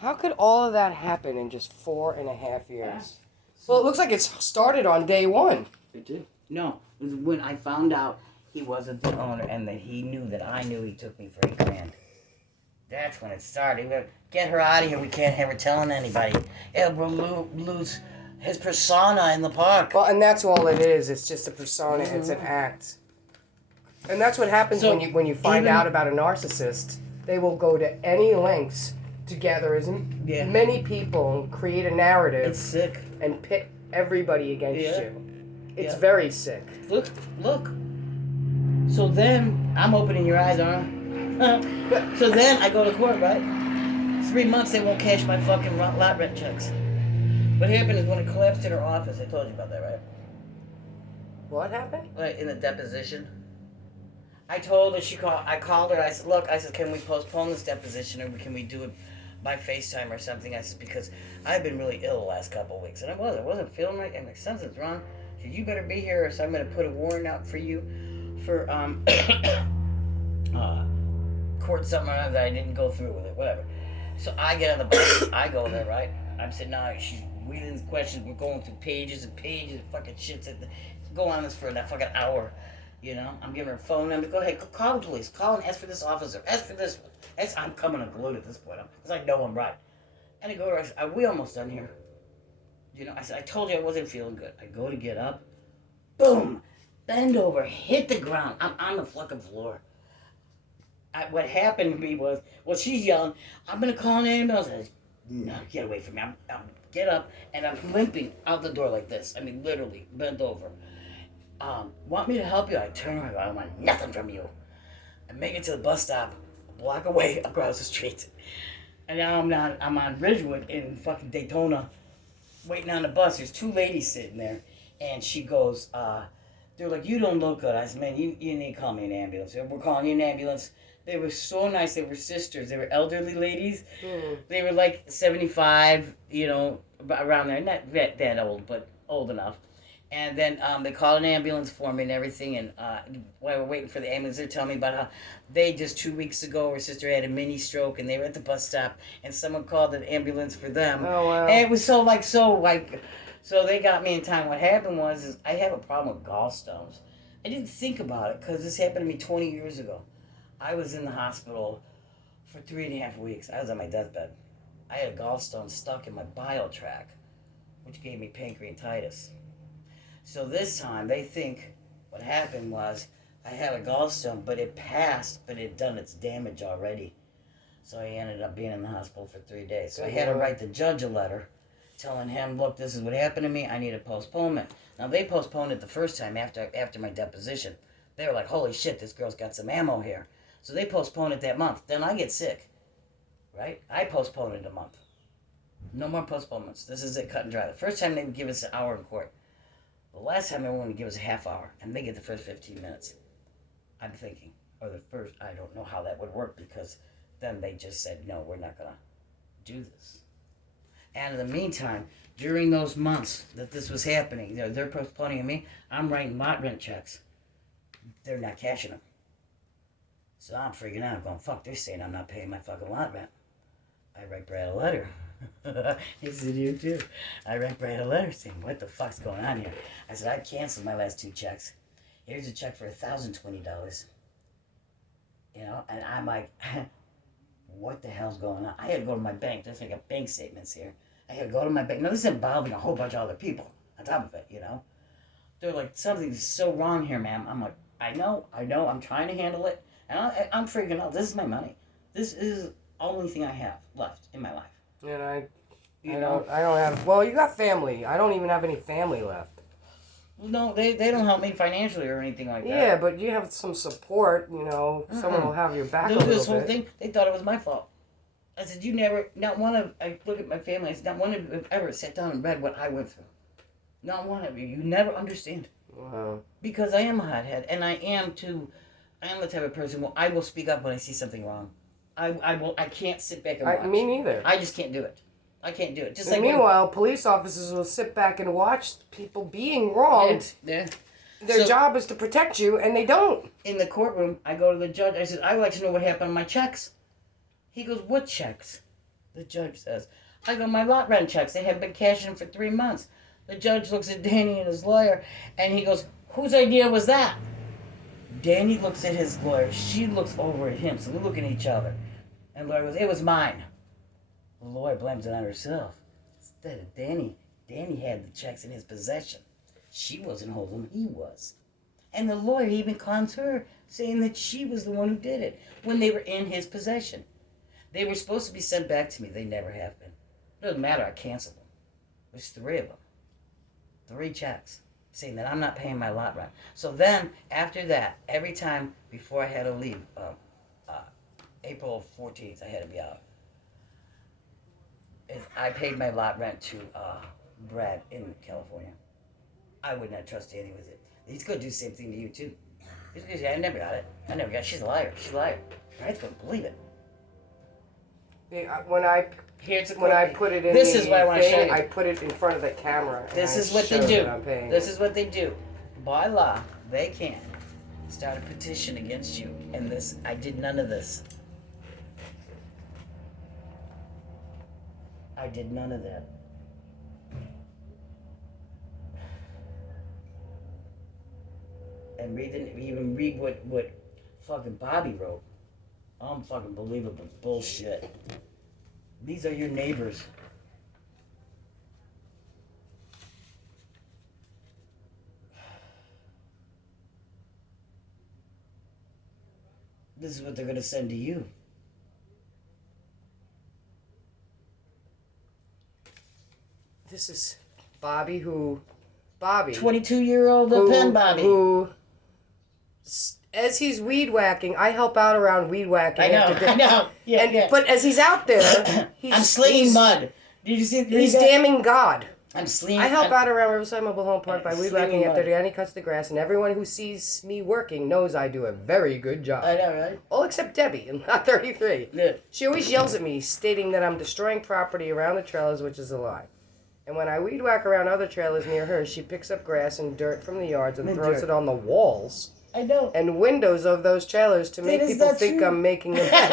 How could all of that happen in just 4.5 years? Yeah. Well, it looks like it's started on day one. It did. No, it was when I found out he wasn't the owner and that he knew that I knew he took me for $8,000. That's when it started. Get her out of here. We can't have her telling anybody. We'll lose his persona in the park. Well, and that's all it is. It's just a persona. Mm-hmm. It's an act. And that's what happens when you find out about a narcissist. They will go to any lengths to gather as many people and create a narrative. It's sick. And pit everybody against you. It's very sick. Look. So then, I'm opening your eyes, aren't I? So then I go to court, right? 3 months they won't cash my fucking lot rent checks. What happened is when it collapsed in her office, I told you about that, right? What happened? Like in the deposition. I told her, I called her, I said, look, can we postpone this deposition or can we do it by FaceTime or something? I said, because I've been really ill the last couple of weeks. And I wasn't feeling right. I'm like, something's wrong. She said, you better be here or so I'm going to put a warrant out for you for court something that I didn't go through with it, whatever. So I get on the bus, I go there, right? I'm sitting down, she's reading the questions, we're going through pages and pages of fucking shit. Go on this for that fucking hour. You know, I'm giving her a phone number. Go ahead, call the police. Call and ask for this officer. Ask for this one. I'm coming unglued at this point. Because I know I'm right. And I go to her, I said, are we almost done here? You know, I said, I told you I wasn't feeling good. I go to get up. Boom! Bend over. Hit the ground. I'm on the fucking floor. What happened to me was, she's yelling, I'm going to call an ambulance. I said, no, get away from me. I'm get up, and I'm limping out the door like this. I mean, literally, bent over. Want me to help you? I turn around, I want nothing from you. I make it to the bus stop, a block away across the street. And now I'm on Ridgewood in fucking Daytona, waiting on the bus. There's two ladies sitting there, and she goes, they're like, you don't look good. I said, man, you need to call me an ambulance. We're calling you an ambulance. They were so nice. They were sisters. They were elderly ladies. They were like 75, you know, around there. Not that old, but old enough. And then they called an ambulance for me and everything. And while we're waiting for the ambulance, they're telling me about how they just 2 weeks ago, her sister had a mini stroke and they were at the bus stop and someone called an ambulance for them. Oh, wow. And it was so they got me in time. What happened was I have a problem with gallstones. I didn't think about it because this happened to me 20 years ago. I was in the hospital for 3.5 weeks. I was on my deathbed. I had a gallstone stuck in my bile tract, which gave me pancreatitis. So this time, they think what happened was I had a gallstone, but it passed, but it had done its damage already. So I ended up being in the hospital for 3 days. So I had to write the judge a letter telling him, look, this is what happened to me. I need a postponement. Now, they postponed it the first time after my deposition. They were like, holy shit, this girl's got some ammo here. So they postponed it that month. Then I get sick, right? I postponed it a month. No more postponements. This is it, cut and dry. The first time they would give us an hour in court. The last time they wanted to give us a half hour, and they get the first 15 minutes. I'm thinking, or the first, I don't know how that would work because then they just said, no, we're not going to do this. And in the meantime, during those months that this was happening, they're postponing me, I'm writing lot rent checks. They're not cashing them. So I'm freaking out. I'm going, fuck, they're saying I'm not paying my fucking lot rent. I write Brad a letter. He said, you too. I write Brad a letter saying, what the fuck's going on here? I said, I canceled my last 2 checks. Here's a check for $1,020. You know, and I'm like, what the hell's going on? I had to go to my bank. There's like a bank statements here. I had to go to my bank. Now, this is involving a whole bunch of other people on top of it, you know. They're like, something's so wrong here, ma'am. I'm like, I know. I'm trying to handle it. And I'm freaking out. This is my money. This is the only thing I have left in my life. And I don't have. Well, you got family. I don't even have any family left. No, they don't help me financially or anything like that. Yeah, but you have some support. You know, someone will have your back a little bit. This whole thing, they thought it was my fault. I said, I look at my family. I said, not one of you have ever sat down and read what I went through. Not one of you. You never understand. Wow. Because I am a hothead, and I am the type of person where I will speak up when I see something wrong. I can't sit back and watch. Me neither. I just can't do it. I can't do it. Just and like meanwhile, police officers will sit back and watch people being wronged. Yeah. Their job is to protect you, and they don't. In the courtroom, I go to the judge. I said, I'd like to know what happened on my checks. He goes, what checks? The judge says. I go, my lot rent checks. They haven't been cashing for 3 months. The judge looks at Danny and his lawyer, and he goes, whose idea was that? Danny looks at his lawyer. She looks over at him. So they're looking at each other. And the lawyer goes, it was mine. The lawyer blames it on herself. Instead of Danny had the checks in his possession. She wasn't holding them, he was. And the lawyer even cons her, saying that she was the one who did it when they were in his possession. They were supposed to be sent back to me. They never have been. It doesn't matter, I canceled them. There's 3 of them. 3 checks saying that I'm not paying my lot rent. So then, after that, every time before I had to leave, April 14th, I had to be out. I paid my lot rent to Brad in California. I would not trust Danny with it. He's going to do the same thing to you, too. He's going to say, I never got it. She's a liar. She's a liar. I just couldn't believe it. When I put it in this is what I want to show you. I put it in front of the camera. This is what they do. This is what they do. By law, they can start a petition against you. And this, I did none of this. I did none of that. And read what fucking Bobby wrote. Unfucking believable bullshit. These are your neighbors. This is what they're gonna send to you. This is Bobby. 22-year-old pen Bobby. Who, as he's weed whacking, I help out around weed whacking. I know. Yeah. But as he's out there, I'm slinging mud. Did you see? He's damning God. I'm slinging. I help out around Riverside Mobile Home Park by weed whacking after Danny cuts the grass, and everyone who sees me working knows I do a very good job. I know, right? All except Debbie, and not 33. Yeah. She always yells at me, stating that I'm destroying property around the trailers, which is a lie. And when I weed whack around other trailers near her, she picks up grass and dirt from the yards and throws it on the walls. I know. And windows of those trailers to make people think I'm making a mess.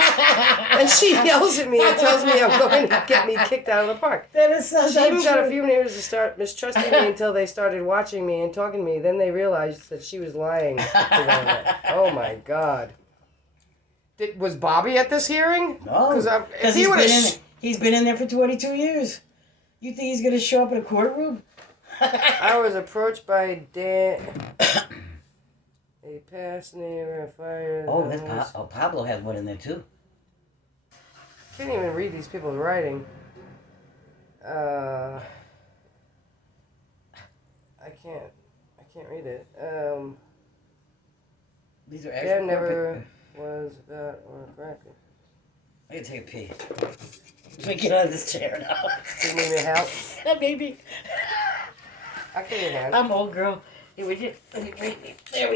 And she yells at me and tells me I'm going to get me kicked out of the park. That is so She even got a few neighbors to start mistrusting me until they started watching me and talking to me. Then they realized that she was lying to them. Oh my God. Was Bobby at this hearing? No. Because he's been in there for 22 years. You think he's going to show up in a courtroom? I was approached by Dan... A past neighbor, fire... Oh, that's Pablo has one in there, too. Can't even read these people's writing. I can't read it. These are actual... Dan never was that or correctly. I gotta take a pee. Let me get out of this chair now. Do you need me help? Maybe. I can your hand. I'm old girl. There we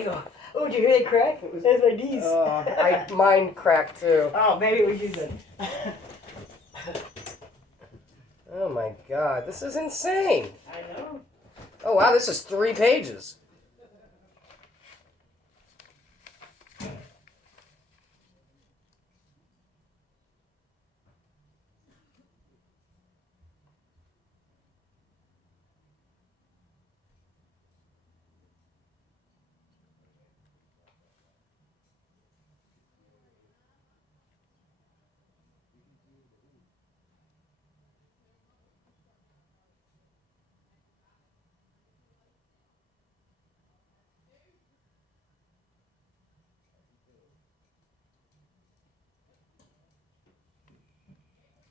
go. Oh, did you hear that crack? That's my knees. Mine cracked too. Oh, maybe it was you then. Oh my God, this is insane. I know. Oh wow, this is 3 pages.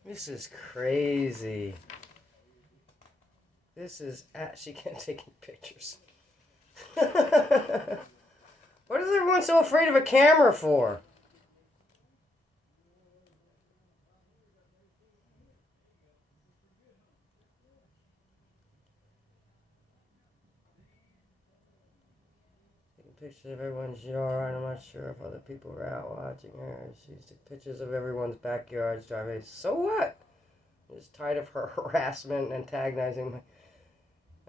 This is crazy. She can't take any pictures. What is everyone so afraid of a camera for? Pictures of everyone's yard. I'm not sure if other people were out watching her. She took pictures of everyone's backyards, driving. So what? I'm just tired of her harassment and antagonizing me.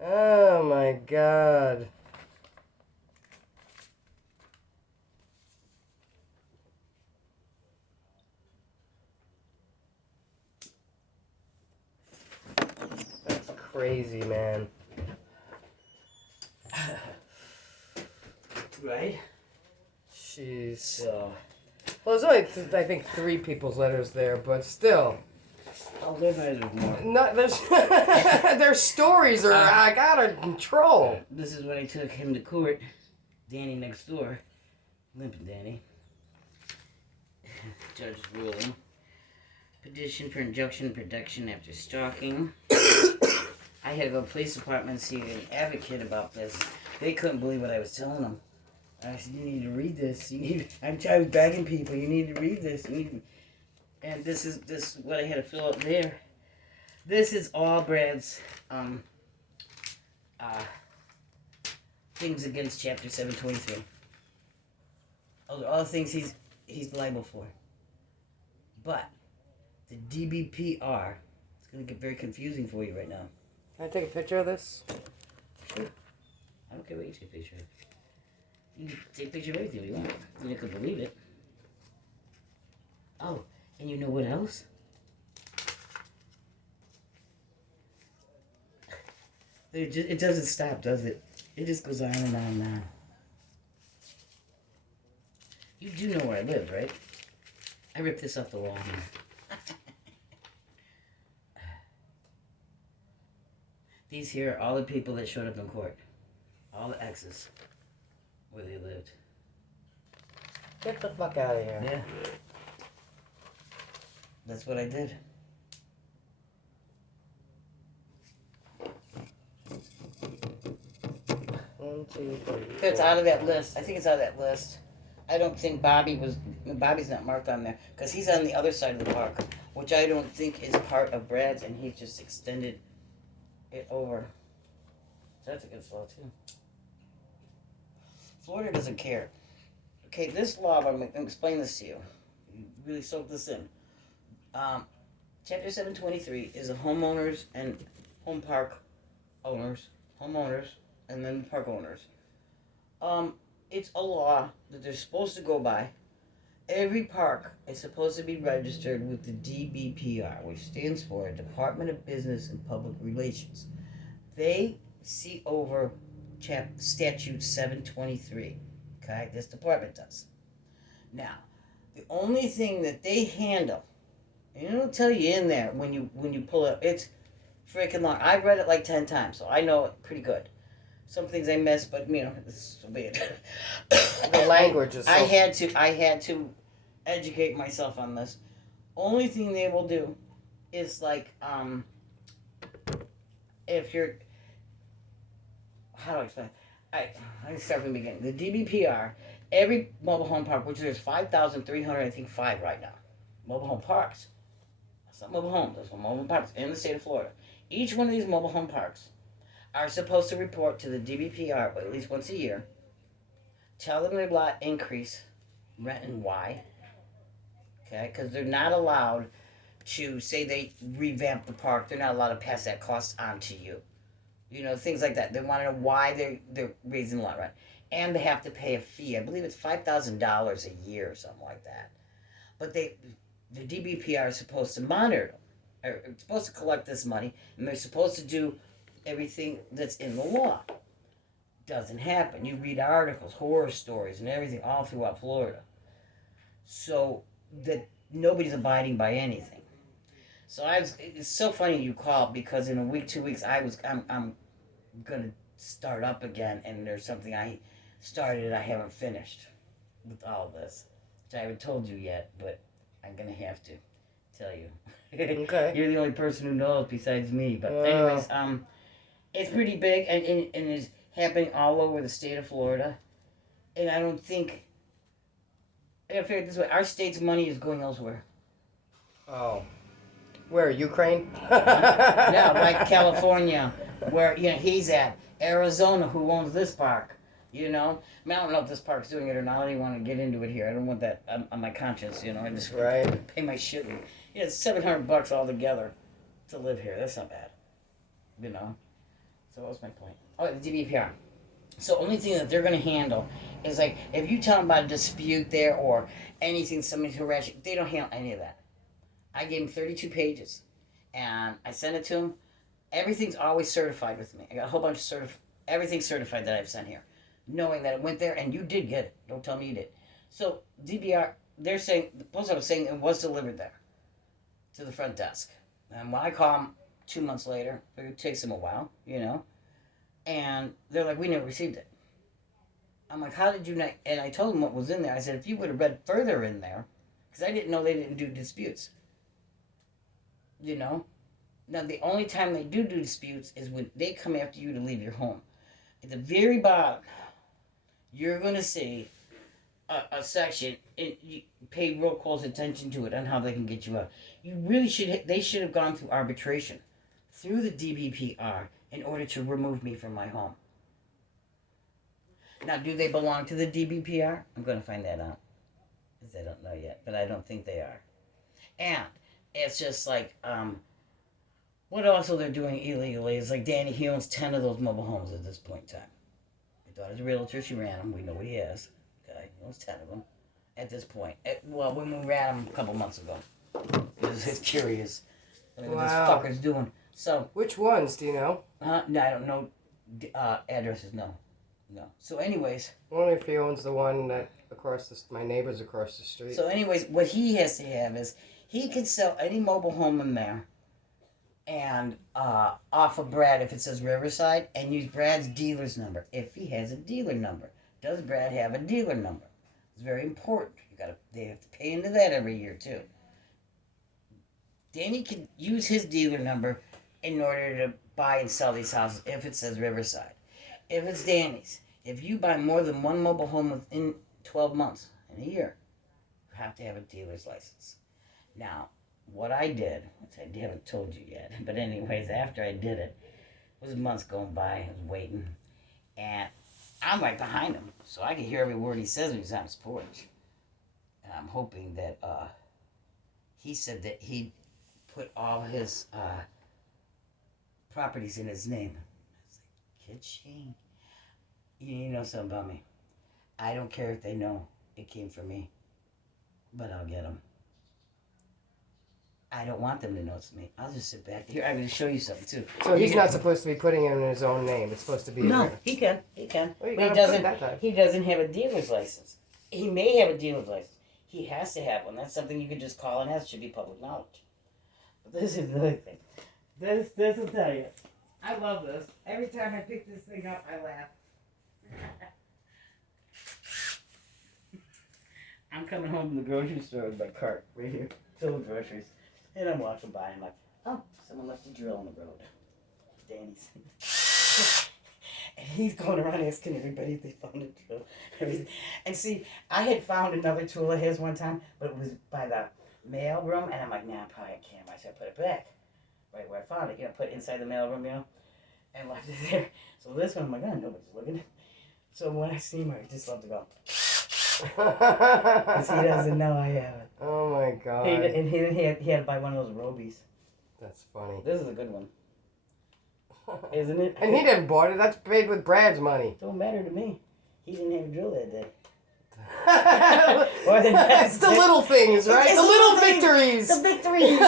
Oh my God. crazy, man. Right? Jeez. So. Well, there's only, I think, 3 people's letters there, but still. Oh, there might have more. Not, their stories are out of control. This is when I took him to court. Danny next door. Limping Danny. Judge's ruling. Petition for injunction protection after stalking. I had to go to the police department and see an advocate about this. They couldn't believe what I was telling them. I said, you need to read this. I was begging people, you need to read this. And this is what I had to fill up there. This is all Brad's things against Chapter 723. Those are all the things he's liable for. But the DBPR, it's going to get very confusing for you right now. Can I take a picture of this? Sure. I don't care what you take a picture of. You can take a picture of anything you want. You're not going to believe it. Oh, and you know what else? It doesn't stop, does it? It just goes on and on and on. You do know where I live, right? I ripped this off the wall here. These here are all the people that showed up in court. All the exes. Where they lived. Get the fuck out of here. Yeah. That's what I did. One, two, three. It's out of that list. I think it's out of that list. I don't think Bobby's not marked on there because he's on the other side of the park, which I don't think is part of Brad's, and he just extended it over. So that's against law too. Florida doesn't care. Okay, this law, I'm going to explain this to you. You really soak this in. Chapter 723 is the homeowners and home park owners, homeowners, and then park owners. It's a law that they're supposed to go by. Every park is supposed to be registered with the DBPR, which stands for Department of Business and Public Relations. They see over Statute 723. Okay, this department does. Now, the only thing that they handle, and it'll tell you in there when you pull it, it's freaking long. I've read it like 10 times, so I know it pretty good. Some things I missed, but this will be it. The language is. So... I had to educate myself on this. Only thing they will do is like if you're, how do I explain? Let me start from the beginning. The DBPR, every mobile home park, which there's 5,300, I think 5 right now, mobile home parks. That's not mobile homes. That's mobile home parks in the state of Florida. Each one of these mobile home parks are supposed to report to the DBPR at least once a year. Tell them their lot increase, rent, and why. Okay, because they're not allowed to say they revamp the park. They're not allowed to pass that cost on to you. Things like that. They want to know why they're raising the lot rent, and they have to pay a fee. I believe it's $5,000 a year or something like that. But the DBPR is supposed to monitor them. Or supposed to collect this money, and they're supposed to do everything that's in the law. Doesn't happen. You read articles, horror stories, and everything all throughout Florida. So that nobody's abiding by anything. So it's so funny you called because in a week, 2 weeks, I'm gonna start up again, and there's something I started I haven't finished with all this, which I haven't told you yet, but I'm gonna have to tell you. Okay. You're the only person who knows besides me. But anyways, it's pretty big and it's happening all over the state of Florida. And I don't think, I gotta figure it this way, our state's money is going elsewhere. Oh. Where, Ukraine? No, like California, where he's at. Arizona, who owns this park. I don't know if this park's doing it or not. I don't even want to get into it here. I don't want that on my conscience. I just pay my shit. It's $700 altogether to live here. That's not bad. So what was my point? Oh, the DBPR. So only thing that they're going to handle is like if you tell them about a dispute there or anything, somebody's harassing, they don't handle any of that. I gave them 32 pages, and I sent it to them. everything's always certified with me. I got a whole bunch of everything's certified that I've sent here, knowing that it went there and you did get it. Don't tell me you did. So DBR, they're saying the post office saying it was delivered there to the front desk. And when I call them 2 months later, it takes them a while, and they're like, we never received it. I'm like, how did you not? And I told them what was in there. I said, if you would have read further in there, because I didn't know they didn't do disputes. Now, the only time they do disputes is when they come after you to leave your home. At the very bottom, you're going to see a section, and you pay real close attention to it on how they can get you out. They should have gone through arbitration, through the DBPR, in order to remove me from my home. Now, do they belong to the DBPR? I'm going to find that out, because I don't know yet, but I don't think they are. And it's just like, what also they're doing illegally is like Danny, he owns 10 of those mobile homes at this point in time. My daughter's a realtor, she ran them, we know what he has. Okay, he owns 10 of them at this point. When we ran them a couple months ago. It's curious what this fucker's doing. So, which ones, do you know? No, I don't know addresses, no. So anyways. Only if he owns the one that my neighbor's across the street. So anyways, what he has to have is, he can sell any mobile home in there and off of Brad if it says Riverside, and use Brad's dealer's number if he has a dealer number. Does Brad have a dealer number? It's very important. They have to pay into that every year too. Danny can use his dealer number in order to buy and sell these houses if it says Riverside. If it's Danny's, if you buy more than one mobile home within 12 months in a year, you have to have a dealer's license. Now, what I did, which I haven't told you yet, but anyways, after I did it, was months going by, I was waiting, and I'm right behind him, so I can hear every word he says when he's on his porch. And I'm hoping that, he said that he put all his properties in his name. I was like, Kitching. You know something about me. I don't care if they know it came from me, but I'll get them. I don't want them to know it's me. I'll just sit back here. I'm going to show you something too. So he's not supposed to be putting it in his own name. It's supposed to be. No, he can. Well, But he doesn't have a dealer's license. He may have a dealer's license. He has to have one. That's something you can just call and ask. Should be public knowledge. But this is another thing. This will tell you. I love this. Every time I pick this thing up, I laugh. I'm coming home from the grocery store with my cart right here, filled with groceries. And I'm walking by and I'm like, oh, someone left a drill on the road. Danny's. And he's going around asking everybody if they found a drill. Everything. And see, I had found another tool of his one time, but it was by the mail room. And I'm like, nah, probably I can't. I should put it back. Right where I found it. Put it inside the mail room, and left it there. So this one, I'm like, oh, nobody's looking. So when I see him, I just love to go. Because he doesn't know I have it. Oh my god. He had to buy one of those Robies. That's funny. This is a good one. Isn't it? And he didn't bought it. That's paid with Brad's money. Don't matter to me. He didn't have a drill that day. It's the little things, right? It's the little victories. The victories.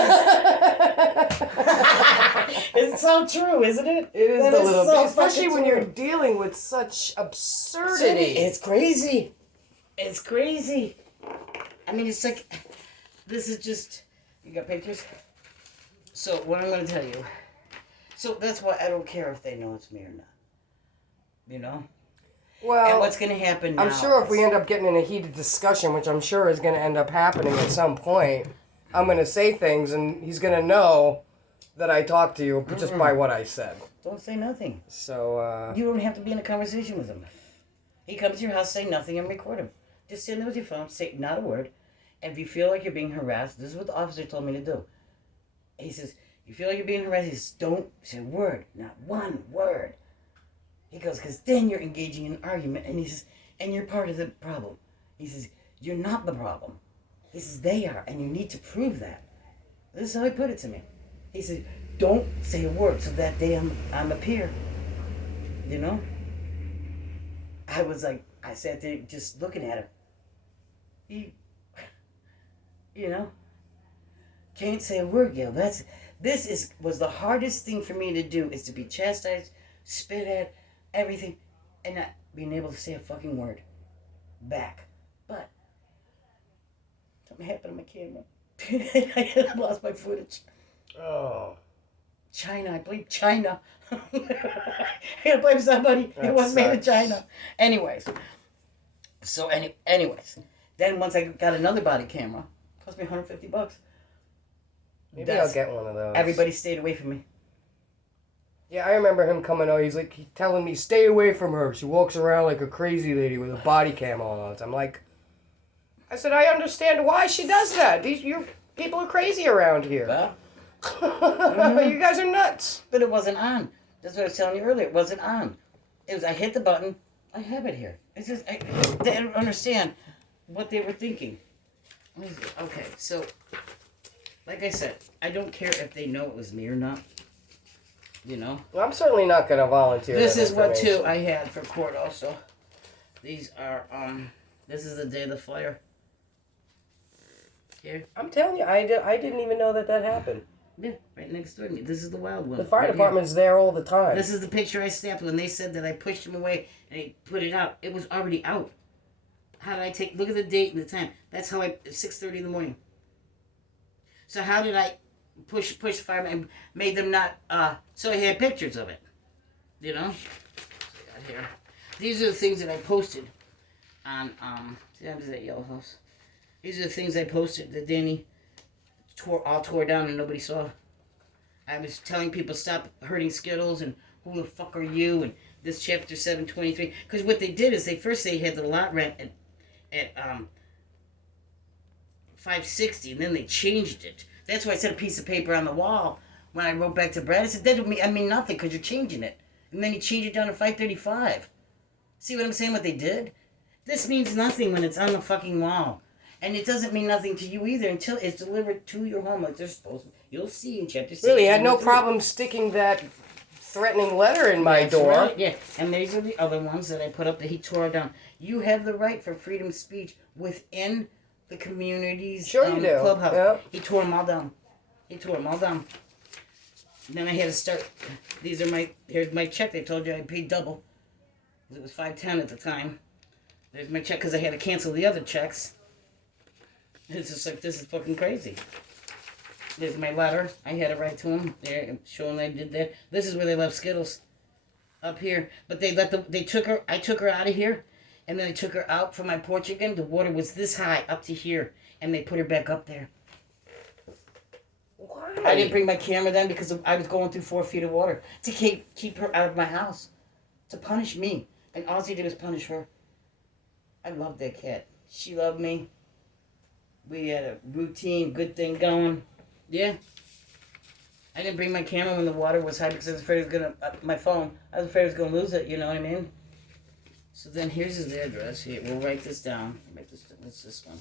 It's so true, isn't it? It is that the little so things. Especially when true. you're dealing with such absurdity. It's crazy. It's crazy. I mean, it's like, this is just, you got pictures? So, what I'm going to tell you. So, that's why I don't care if they know it's me or not. Well, and what's going to happen now? I'm sure if we end up getting in a heated discussion, which I'm sure is going to end up happening at some point, I'm going to say things and he's going to know that I talked to you just by what I said. Don't say nothing. So, you don't have to be in a conversation with him. He comes to your house, say nothing, and record him. Just sit there with your phone, say not a word. And if you feel like you're being harassed, this is what the officer told me to do. He says, you feel like you're being harassed, he says, don't say a word, not one word. He goes, because then you're engaging in an argument, and he says, and you're part of the problem. He says, you're not the problem. He says, they are, and you need to prove that. This is how he put it to me. He said, don't say a word, so that day I'm a peer. I was like, I sat there just looking at him. He, can't say a word, Gail. was the hardest thing for me to do, is to be chastised, spit at, everything, and not being able to say a fucking word back. But something happened to my camera. I lost my footage. Oh. China, I blame China. I gotta blame somebody. It wasn't made in China. Anyways. Anyways. Then once I got another body camera, it cost me $150. Maybe I'll get one of those. Everybody stayed away from me. Yeah, I remember him coming out. He's telling me, stay away from her. She walks around like a crazy lady with a body cam on. I'm like, I said, I understand why she does that. People are crazy around here. Well, you guys are nuts. But it wasn't on. That's what I was telling you earlier. It wasn't on. It was, I hit the button. I have it here. It's just, they don't understand what they were thinking. Okay, so, like I said, I don't care if they know it was me or not. You know? Well, I'm certainly not going to volunteer. This is what, too, I had for court also. These are, this is the day of the fire. Here. I'm telling you, I didn't even know that happened. Yeah, right next door to me. This is the wild one. The fire right department's there all the time. This is the picture I snapped when they said that I pushed him away and they put it out. It was already out. How did I take... Look at the date and the time. That's how I... 6:30 in the morning. So how did I push the fireman and made them not... so I had pictures of it. You know? So I got here. These are the things that I posted on... see, how does that yellow house? These are the things I posted that Danny tore down and nobody saw. I was telling people stop hurting Skittles and who the fuck are you and this chapter 723. Because what they did is they had the lot rent at $560 and then they changed it. That's why I set a piece of paper on the wall when I wrote back to Brad. I said, that don't mean nothing because you're changing it. And then he changed it down to $535. See what I'm saying, what they did? This means nothing when it's on the fucking wall. And it doesn't mean nothing to you either until it's delivered to your home like they're supposed to. You'll see in chapter 6. Really, had no problem sticking that threatening letter in my door. Right, yeah, and these are the other ones that I put up that he tore down. You have the right for freedom of speech within the community's clubhouse. Yep. He tore them all down. And then I had to start. Here's my check. They told you I paid double. It was $510 at the time. There's my check because I had to cancel the other checks. It's just like, this is fucking crazy. There's my letter. I had to write to him. There, showing I did that. This is where they left Skittles. Up here. But I took her out of here. And then they took her out from my porch again. The water was this high up to here. And they put her back up there. Why? I didn't bring my camera then because I was going through 4 feet of water. To keep her out of my house. To punish me. And all he did was punish her. I loved that cat. She loved me. We had a routine, good thing going. Yeah. I didn't bring my camera when the water was high because I was afraid it was going to... my phone. I was afraid I was going to lose it, you know what I mean? So then here's his address. Here, we'll write this down. What's this one?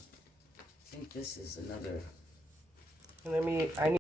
I think this is another... I need